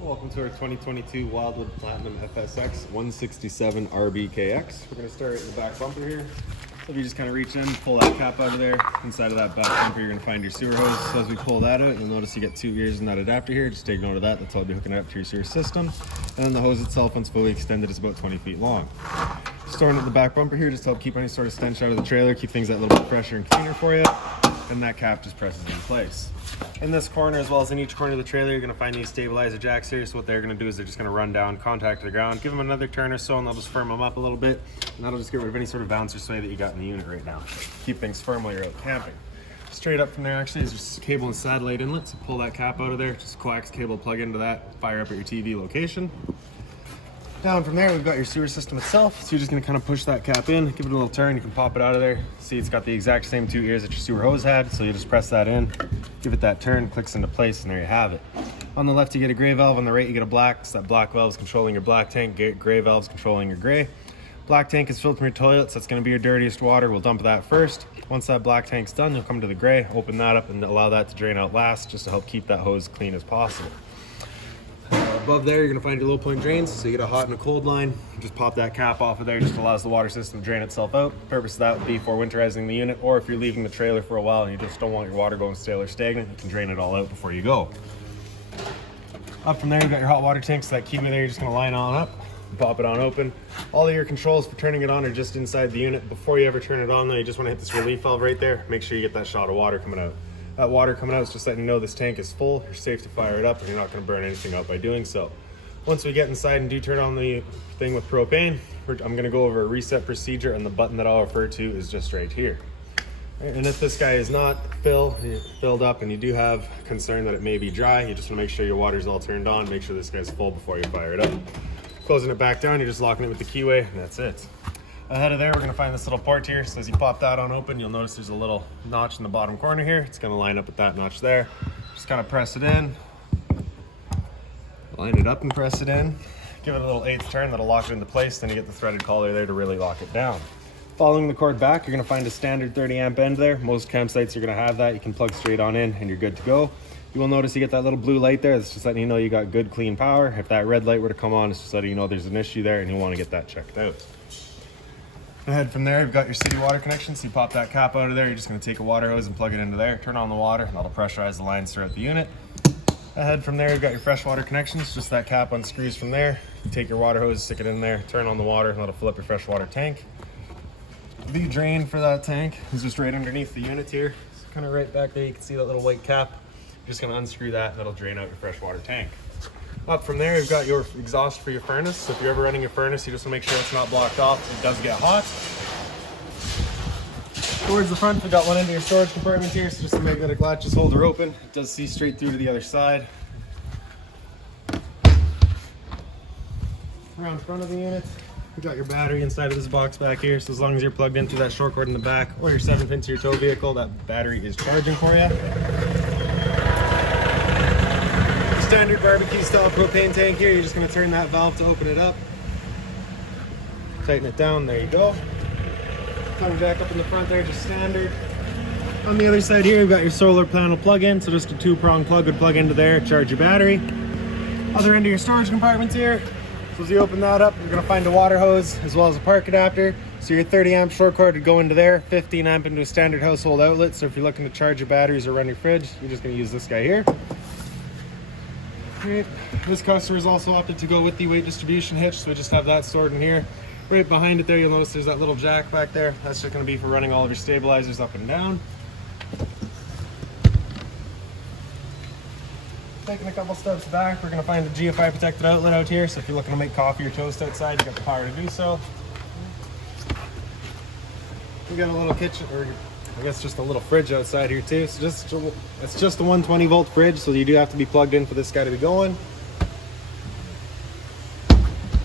Welcome to our 2022 Wildwood Platinum FSX 167 RBKX. We're going to start in the back bumper here. So if you just kind of reach in, pull that cap out of there. Inside of that back bumper, you're going to find your sewer hose. So as we pull that out, you'll notice you get 2 ears in that adapter here. Just take note of that. That's how you'll be hooking it up to your sewer system. And then the hose itself, once fully extended, is about 20 feet long. Storing at the back bumper here just to help keep any sort of stench out of the trailer, keep things that little bit fresher and cleaner for you. And that cap just presses in place. In this corner, as well as in each corner of the trailer, you're going to find these stabilizer jacks here. So what they're going to do is they're just going to run down, contact the ground, give them another turn or so, and they'll just firm them up a little bit. And that'll just get rid of any sort of bounce or sway that you got in the unit right now. Keep things firm while you're out camping. Straight up from there actually is just cable and satellite inlet. So pull that cap out of there, just coax cable, plug into that, fire up at your TV location. Down from there, we've got your sewer system itself. So you're just gonna kind of push that cap in, give it a little turn, you can pop it out of there. See, it's got the exact same 2 ears that your sewer hose had. So you just press that in, give it that turn, clicks into place, and there you have it. On the left, you get a gray valve. On the right, you get a black. So that black valve is controlling your black tank, gray valve is controlling your gray. Black tank is filled from your toilet, so that's gonna be your dirtiest water. We'll dump that first. Once that black tank's done, you'll come to the gray, open that up, and allow that to drain out last, just to help keep that hose clean as possible. Above there, you're gonna find your low point drains. So you get a hot and a cold line. Just pop that cap off of there, just allows the water system to drain itself out. The purpose of that would be for winterizing the unit, or if you're leaving the trailer for a while and you just don't want your water going stale or stagnant, you can drain it all out before you go. Up from there, you've got your hot water tank, so that key there, you're just gonna line on up, pop it on open. All of your controls for turning it on are just inside the unit. Before you ever turn it on though, you just wanna hit this relief valve right there. Make sure you get that shot of water coming out. That water coming out is just letting you know this tank is full. You're safe to fire it up and you're not going to burn anything out by doing so. Once we get inside and do turn on the thing with propane, I'm going to go over a reset procedure, and the button that I'll refer to is just right here. And if this guy is not filled up and you do have concern that it may be dry, you just want to make sure your water's all turned on. Make sure this guy's full before you fire it up. Closing it back down, you're just locking it with the keyway, and that's it. Ahead of there, we're going to find this little port here. So as you pop that on open, you'll notice there's a little notch in the bottom corner here. It's going to line up with that notch there. Just kind of press it in, line it up and press it in. Give it a little 1/8 turn, that'll lock it into place. Then you get the threaded collar there to really lock it down. Following the cord back, you're going to find a standard 30 amp end there. Most campsites are going to have that. You can plug straight on in and you're good to go. You will notice you get that little blue light there. That's just letting you know you got good clean power. If that red light were to come on, it's just letting you know there's an issue there and you want to get that checked out. Ahead from there, you've got your city water connection. So you pop that cap out of there. You're just going to take a water hose and plug it into there. Turn on the water, and that'll pressurize the lines throughout the unit. Ahead from there, you've got your freshwater connections. Just that cap unscrews from there. You take your water hose, stick it in there, turn on the water, and that'll fill up your freshwater tank. The drain for that tank is just right underneath the unit here. So kind of right back there, you can see that little white cap. You're just going to unscrew that, and that'll drain out your freshwater tank. Up from there, you've got your exhaust for your furnace. So if you're ever running your furnace, you just want to make sure it's not blocked off. It does get hot. Towards the front, we've got one end of your storage compartment here. So just the magnetic latches hold her open. It does see straight through to the other side. Around front of the unit, we've got your battery inside of this box back here. So as long as you're plugged into that short cord in the back or your 7-pin to your tow vehicle, that battery is charging for you. Standard barbecue style propane tank here. You're just going to turn that valve to open it up, tighten it down, there you go. Tongue jack up in the front there, just standard. On the other side here, you've got your solar panel plug-in, so just a 2-prong plug would plug into there, charge your battery. Other end of your storage compartments here. So as you open that up, you're going to find a water hose as well as a park adapter. So your 30 amp short cord would go into there, 15 amp into a standard household outlet. So if you're looking to charge your batteries or run your fridge, you're just going to use this guy here. Right. This customer is also opted to go with the weight distribution hitch, so we just have that stored in here. Right behind it there, you'll notice there's that little jack back there. That's just going to be for running all of your stabilizers up and down. Taking a couple steps back, we're going to find the Gfi Protected Outlet out here. So if you're looking to make coffee or toast outside, you got the power to do so. We got a little kitchen, or I guess just a little fridge outside here too. So it's just a 120 volt fridge, so you do have to be plugged in for this guy to be going.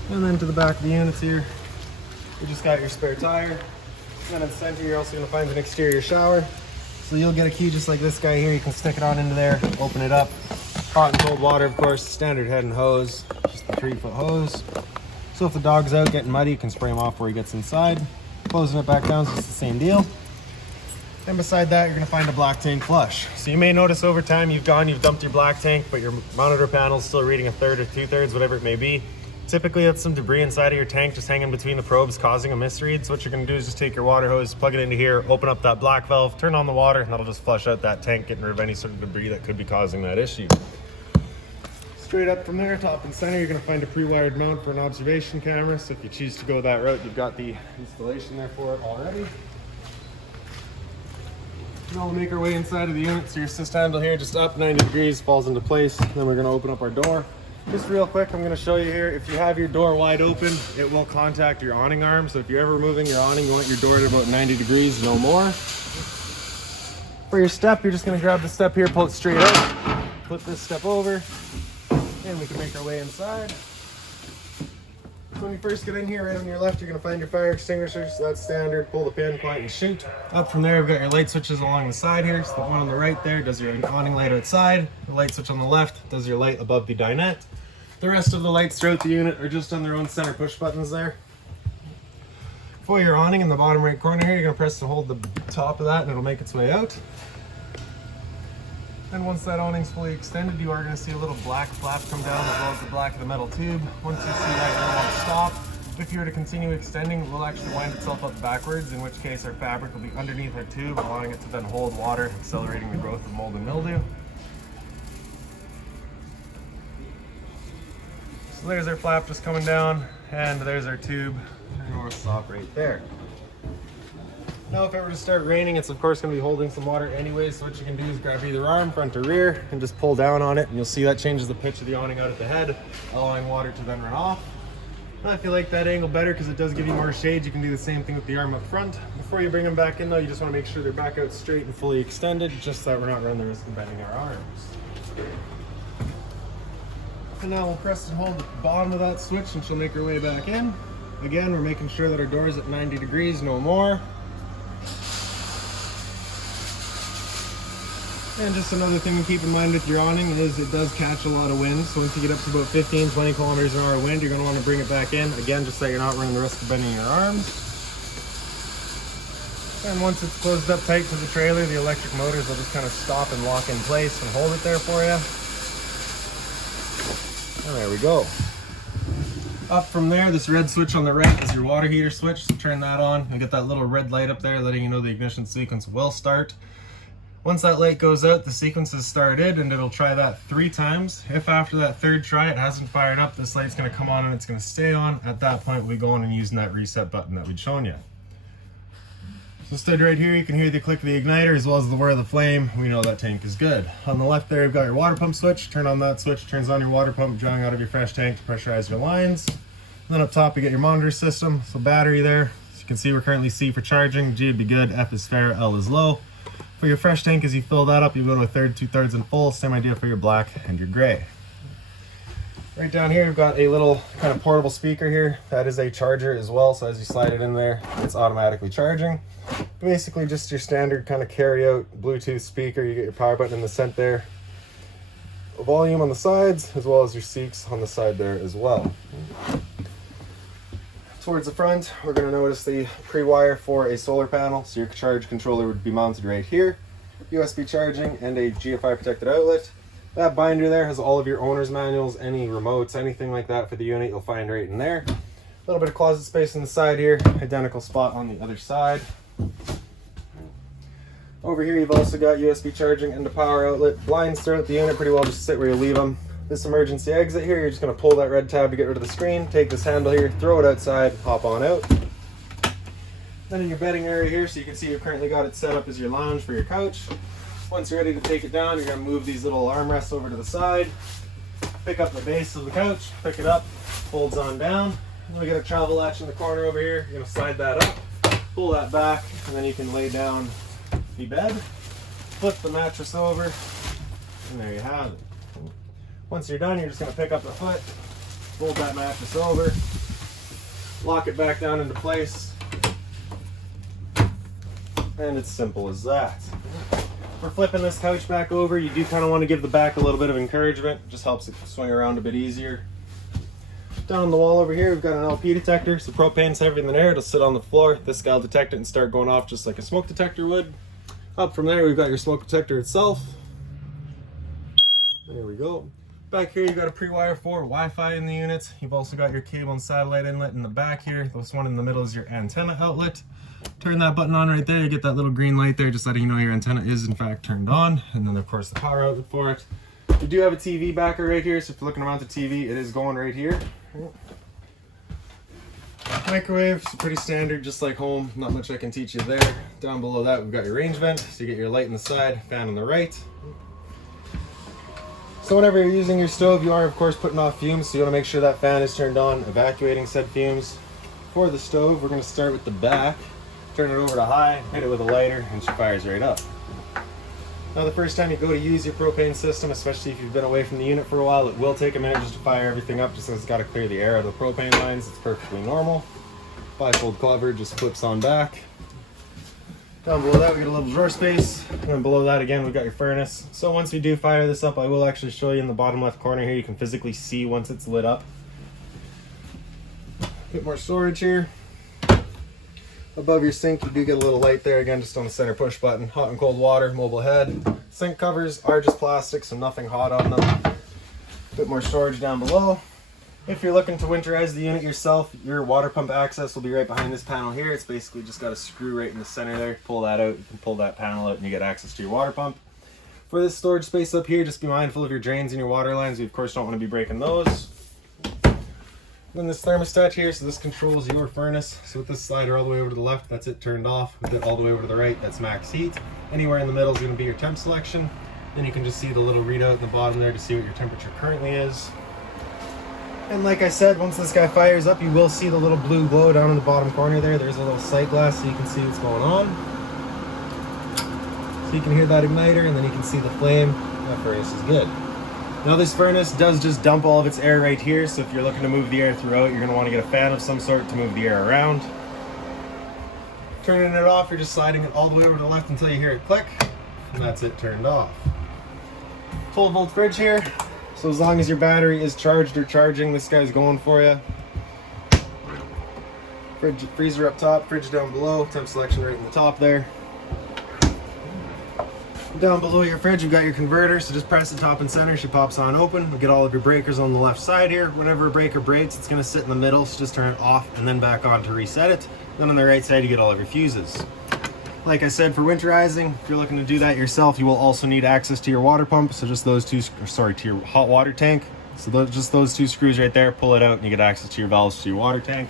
And then to the back of the units here, you just got your spare tire. And then in the center, you're also going to find an exterior shower. So you'll get a key just like this guy here. You can stick it on into there, open it up. Hot and cold water, of course, standard head and hose, just the 3-foot hose. So if the dog's out getting muddy, you can spray him off where he gets inside. Closing it back down is just the same deal. And beside that, you're gonna find a black tank flush. So you may notice over time you've dumped your black tank, but your monitor panel is still reading 1/3 or 2/3, whatever it may be. Typically that's some debris inside of your tank just hanging between the probes causing a misread. So what you're gonna do is just take your water hose, plug it into here, open up that black valve, turn on the water, and that'll just flush out that tank, getting rid of any sort of debris that could be causing that issue. Straight up from there, top and center, you're gonna find a pre-wired mount for an observation camera. So if you choose to go that route, you've got the installation there for it already. Now we'll make our way inside of the unit. So your assist handle here, just up 90 degrees, falls into place. Then we're gonna open up our door. Just real quick, I'm gonna show you here, if you have your door wide open, it will contact your awning arm. So if you're ever moving your awning, you want your door to about 90 degrees, no more. For your step, you're just gonna grab the step here, pull it straight out, flip this step over, and we can make our way inside. So when you first get in here, right on your left, you're gonna find your fire extinguisher. So that's standard, pull the pin, point and shoot. Up from there, we've got your light switches along the side here. So the one on the right there does your awning light outside. The light switch on the left does your light above the dinette. The rest of the lights throughout the unit are just on their own center push buttons there. For your awning in the bottom right corner here, you're gonna press and hold the top of that and it'll make its way out. And once that awning's fully extended, you are going to see a little black flap come down as well as the black of the metal tube. Once you see that, you'll want to stop. If you were to continue extending, it will actually wind itself up backwards, in which case our fabric will be underneath our tube, allowing it to then hold water, accelerating the growth of mold and mildew. So there's our flap just coming down, and there's our tube. And we'll stop right there. Now if it were to start raining, it's of course going to be holding some water anyway, so what you can do is grab either arm, front or rear, and just pull down on it, and you'll see that changes the pitch of the awning out at the head, allowing water to then run off. Now if you like that angle better, because it does give you more shade, you can do the same thing with the arm up front. Before you bring them back in though, you just want to make sure they're back out straight and fully extended, just so that we're not running the risk of bending our arms. And now we'll press and hold the bottom of that switch and she'll make her way back in. Again, we're making sure that our door is at 90 degrees, no more. And just another thing to keep in mind with your awning is it does catch a lot of wind. So once you get up to about 15-20 kilometers an hour wind, you're going to want to bring it back in. Again, just so you're not running the risk of bending your arms. And once it's closed up tight to the trailer, the electric motors will just kind of stop and lock in place and hold it there for you. And there we go. Up from there, this red switch on the right is your water heater switch. So turn that on. You get that little red light up there letting you know the ignition sequence will start. Once that light goes out, the sequence is started and it'll try that 3 times. If after that 3rd try it hasn't fired up, this light's gonna come on and it's gonna stay on. At that point, we go on and using that reset button that we'd shown you. So stood right here, you can hear the click of the igniter as well as the whir of the flame. We know that tank is good. On the left there, you've got your water pump switch. Turn on that switch, turns on your water pump, drawing out of your fresh tank to pressurize your lines. And then up top, you get your monitor system. So battery there. As you can see, we're currently C for charging. G would be good, F is fair, L is low. For your fresh tank, as you fill that up, you go to 1/3, 2/3 and full. Same idea for your black and your gray. Right down here, we've got a little kind of portable speaker here. That is a charger as well. So as you slide it in there, it's automatically charging. Basically just your standard kind of carry out Bluetooth speaker. You get your power button in the center there. A volume on the sides, as well as your Seeks on the side there as well. Towards the front, we're going to notice the pre-wire for a solar panel. So your charge controller would be mounted right here. USB charging and a Gfi Protected Outlet. That binder there has all of your owner's manuals, any remotes, anything like that for the unit, you'll find right in there. A little bit of closet space on the side here, identical spot on the other side. Over here, you've also got USB charging and a power outlet. Blinds throughout the unit pretty well just sit where you leave them. This emergency exit here, you're just going to pull that red tab to get rid of the screen, take this handle here, throw it outside, hop on out. Then in your bedding area here, so you can see you've currently got it set up as your lounge for your couch. Once you're ready to take it down, you're going to move these little armrests over to the side, pick up the base of the couch, pick it up, folds on down. And we got a travel latch in the corner over here. You're going to slide that up, pull that back, and then you can lay down the bed, flip the mattress over, and there you have it. Once you're done, you're just going to pick up the foot, fold that mattress over, lock it back down into place, and it's simple as that. For flipping this couch back over, you do kind of want to give the back a little bit of encouragement. It just helps it swing around a bit easier. Down on the wall over here, we've got an LP detector. So propane's heavier than air, it'll sit on the floor. This guy will detect it and start going off just like a smoke detector would. Up from there, we've got your smoke detector itself. There we go. Back here, you've got a pre-wire for Wi-Fi in the unit. You've also got your cable and satellite inlet in the back here. This one in the middle is your antenna outlet. Turn that button on right there, you get that little green light there, just letting you know your antenna is in fact turned on. And then of course the power outlet for it. You do have a TV backer right here, so if you're looking around the TV, it is going right here. Microwave, pretty standard, just like home. Not much I can teach you there. Down below that, we've got your range vent, so you get your light on the side, fan on the right. So whenever you're using your stove, you are of course putting off fumes, so you want to make sure that fan is turned on, evacuating said fumes. For the stove, we're going to start with the back, turn it over to high, hit it with a lighter, and she fires right up. Now the first time you go to use your propane system, especially if you've been away from the unit for a while, it will take a minute just to fire everything up, just because it's got to clear the air out of the propane lines. It's perfectly normal. Bifold cover just flips on back. Down below that, we got a little drawer space, and then below that again, we've got your furnace. So once we do fire this up, I will actually show you in the bottom left corner here. You can physically see once it's lit up. Bit more storage here. Above your sink, you do get a little light there, again, just on the center push button. Hot and cold water, mobile head. Sink covers are just plastic, so nothing hot on them. Bit more storage down below. If you're looking to winterize the unit yourself, your water pump access will be right behind this panel here. It's basically just got a screw right in the center there. Pull that out, you can pull that panel out and you get access to your water pump. For this storage space up here, just be mindful of your drains and your water lines. We of course don't want to be breaking those. Then this thermostat here, so this controls your furnace. So with this slider all the way over to the left, that's it turned off. With it all the way over to the right, that's max heat. Anywhere in the middle is going to be your temp selection. Then you can just see the little readout at the bottom there to see what your temperature currently is. And like I said, once this guy fires up, you will see the little blue glow down in the bottom corner there. There's a little sight glass so you can see what's going on. So you can hear that igniter and then you can see the flame. That furnace is good. Now this furnace does just dump all of its air right here, so if you're looking to move the air throughout, you're going to want to get a fan of some sort to move the air around. Turning it off, you're just sliding it all the way over to the left until you hear it click, and that's it turned off. 12 volt fridge here. So as long as your battery is charged or charging, this guy's going for you. Freezer up top, fridge down below, temp selection right in the top there. Down below your fridge, you've got your converter, so just press the top and center, she pops on open. You'll get all of your breakers on the left side here. Whenever a breaker breaks, it's going to sit in the middle, so just turn it off and then back on to reset it. Then on the right side, you get all of your fuses. Like I said, for winterizing, if you're looking to do that yourself, you will also need access to your water pump. So just those two, to your hot water tank. So just those two screws right there, pull it out and you get access to your valves to your water tank.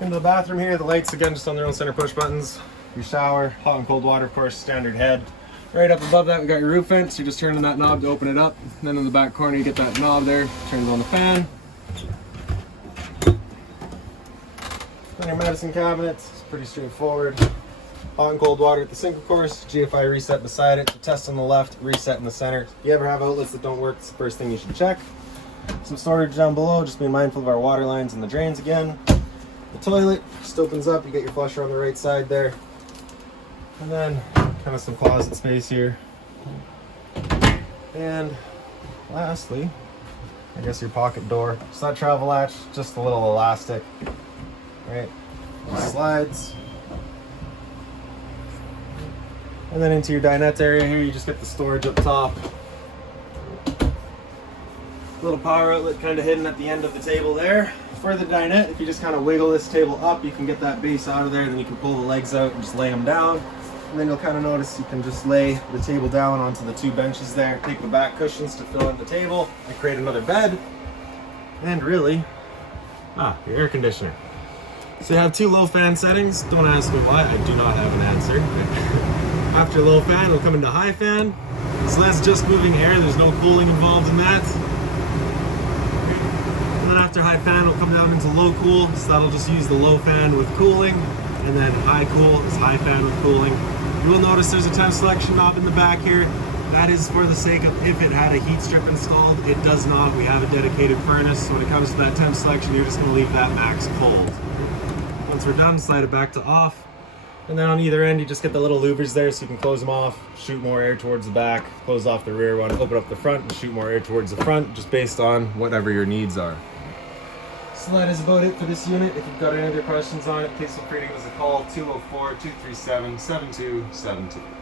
Into the bathroom here, the lights again just on their own center push buttons. Your shower, hot and cold water, of course, standard head. Right up above that, we got your roof vent. So you're just turning that knob to open it up. And then in the back corner, you get that knob there, turns on the fan. Then your medicine cabinet, it's pretty straightforward. Hot and cold water at the sink, of course. GFI reset beside it. Test on the left, reset in the center. If you ever have outlets that don't work, it's the first thing you should check. Some storage down below, just be mindful of our water lines and the drains again. The toilet just opens up, you get your flusher on the right side there. And then kind of some closet space here. And lastly, I guess your pocket door. It's not travel latch, just a little elastic. Right? It slides. And then into your dinette area here, you just get the storage up top. Little power outlet kind of hidden at the end of the table there. For the dinette, if you just kind of wiggle this table up, you can get that base out of there, then you can pull the legs out and just lay them down. And then you'll kind of notice you can just lay the table down onto the two benches there, take the back cushions to fill in the table, and create another bed. And really, your air conditioner. So you have two low fan settings. Don't ask me why, I do not have an answer. After low fan, it'll come into high fan. So that's just moving air, there's no cooling involved in that. And then after high fan, it'll come down into low cool, so that'll just use the low fan with cooling. And then high cool is high fan with cooling. You will notice there's a temp selection knob in the back here. That is for the sake of if it had a heat strip installed. It does not. We have a dedicated furnace, so when it comes to that temp selection, you're just going to leave that max cold. Once we're done, slide it back to off. And then on either end, you just get the little louvers there so you can close them off, shoot more air towards the back, close off the rear one, open up the front and shoot more air towards the front, just based on whatever your needs are. So that is about it for this unit. If you've got any other questions on it, please feel free to give us a call, 204-237-7272.